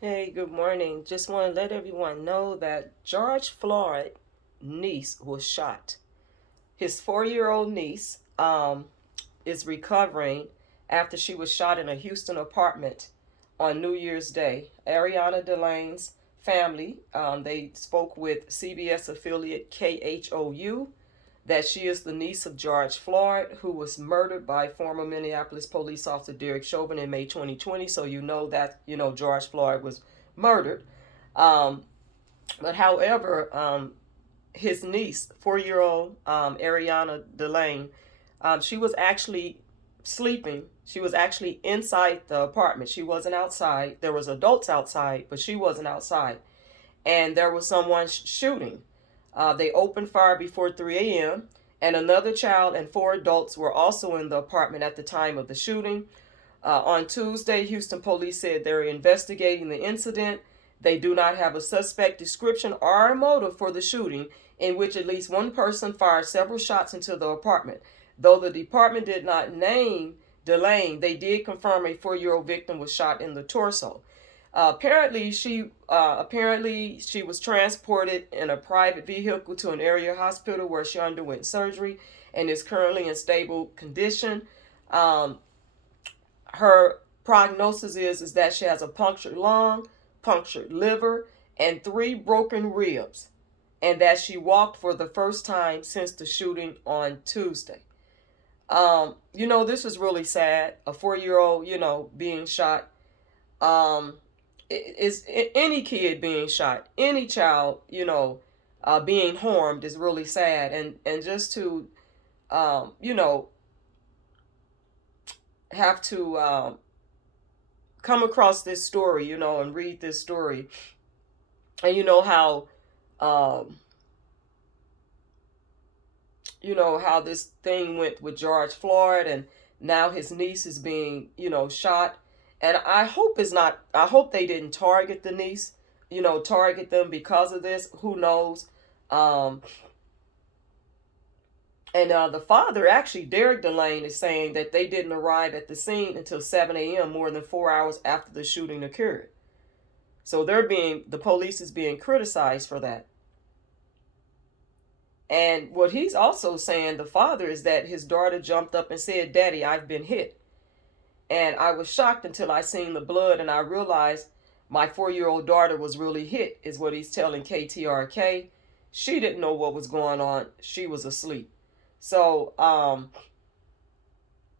Hey, good morning. Just want to let everyone know that George Floyd niece was shot. His 4-year-old niece is recovering after she was shot in a Houston apartment on New Year's Day. Ariana Delane's family, they spoke with CBS affiliate KHOU that she is the niece of George Floyd, who was murdered by former Minneapolis police officer Derek Chauvin in May 2020. So you know that George Floyd was murdered. Um, but however, his niece, 4-year-old Ariana Delane, she was actually sleeping. She was actually inside the apartment. She wasn't outside. There was adults outside, but she wasn't outside. And there was someone shooting. They opened fire before 3 a.m. And another child and 4 adults were also in the apartment at the time of the shooting. On Tuesday, Houston police said they're investigating the incident. They do not have a suspect description or a motive for the shooting, in which at least one person fired several shots into the apartment. Though the department did not name Delane, they did confirm a 4-year-old victim was shot in the torso. Apparently she was transported in a private vehicle to an area hospital where she underwent surgery and is currently in stable condition. Um, her prognosis is that she has a punctured lung, punctured liver, and 3 broken ribs, and that she walked for the first time since the shooting on Tuesday. This is really sad. A 4-year-old, being shot. Um, is any kid being shot, any child, being harmed is really sad, and just to, um, you know, have to come across this story, and read this story, and how, um, how this thing went with George Floyd, and now his niece is being, shot. And I hope it's not. I hope they didn't target the niece, target them because of this. Who knows? Um, and the father, actually, Derek Delane, is saying that they didn't arrive at the scene until 7 a.m., more than 4 hours after the shooting occurred. So the police is being criticized for that. And what he's also saying, the father, is that his daughter jumped up and said, "Daddy, I've been hit." And I was shocked until I seen the blood and I realized my 4-year-old daughter was really hit, is what he's telling KTRK. She didn't know what was going on. She was asleep. So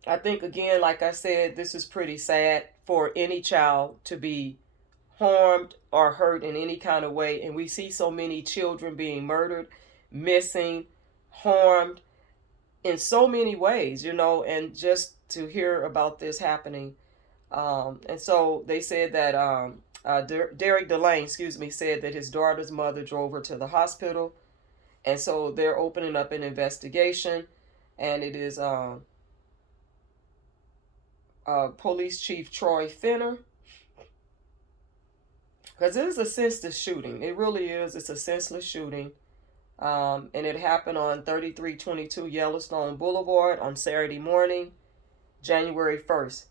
I think, again, like I said, this is pretty sad for any child to be harmed or hurt in any kind of way. And we see so many children being murdered, missing, harmed in so many ways, and just to hear about this happening. And so they said that Derek Delane, said that his daughter's mother drove her to the hospital. And so they're opening up an investigation. And it is Police Chief Troy Finner. Because it is a senseless shooting. It really is. It's a senseless shooting. And it happened on 3322 Yellowstone Boulevard on Saturday morning, January 1st.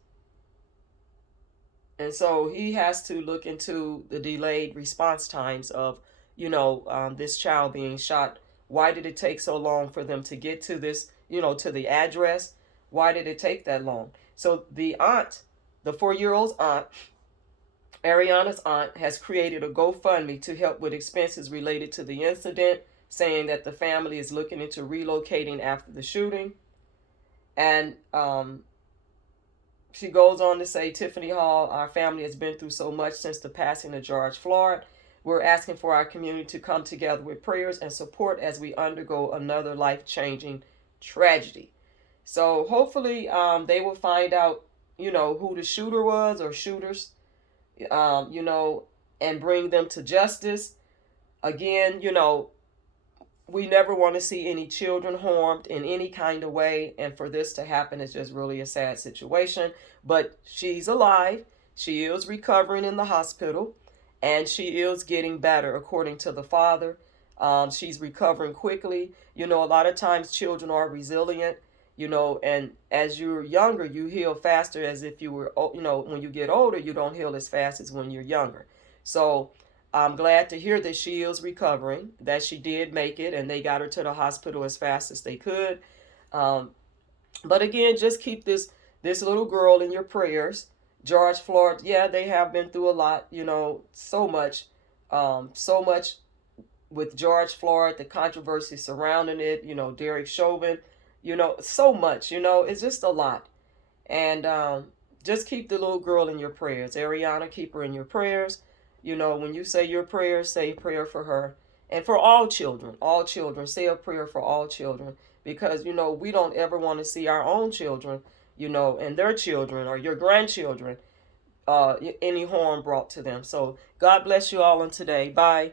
And so he has to look into the delayed response times of, this child being shot. Why did it take so long for them to get to this, to the address? Why did it take that long? So the aunt, the 4-year-old's aunt, Ariana's aunt, has created a GoFundMe to help with expenses related to the incident, saying that the family is looking into relocating after the shooting. And she goes on to say, "Tiffany Hall, our family has been through so much since the passing of George Floyd. We're asking for our community to come together with prayers and support as we undergo another life-changing tragedy." So hopefully they will find out, who the shooter was or shooters, and bring them to justice. Again, we never want to see any children harmed in any kind of way. And for this to happen is just really a sad situation. But she's alive. She is recovering in the hospital. And she is getting better, according to the father. She's recovering quickly. A lot of times children are resilient, and as you're younger, you heal faster, as if you were, when you get older, you don't heal as fast as when you're younger. So I'm glad to hear that she is recovering, that she did make it, and they got her to the hospital as fast as they could. Um, but again, just keep this little girl in your prayers. George Floyd, yeah, they have been through a lot, so much with George Floyd, the controversy surrounding it, Derek Chauvin, so much, it's just a lot. And just keep the little girl in your prayers. Ariana, keep her in your prayers. When you say your prayers, say a prayer for her. And for all children, say a prayer for all children. Because, we don't ever want to see our own children, and their children or your grandchildren, any harm brought to them. So God bless you all on today. Bye.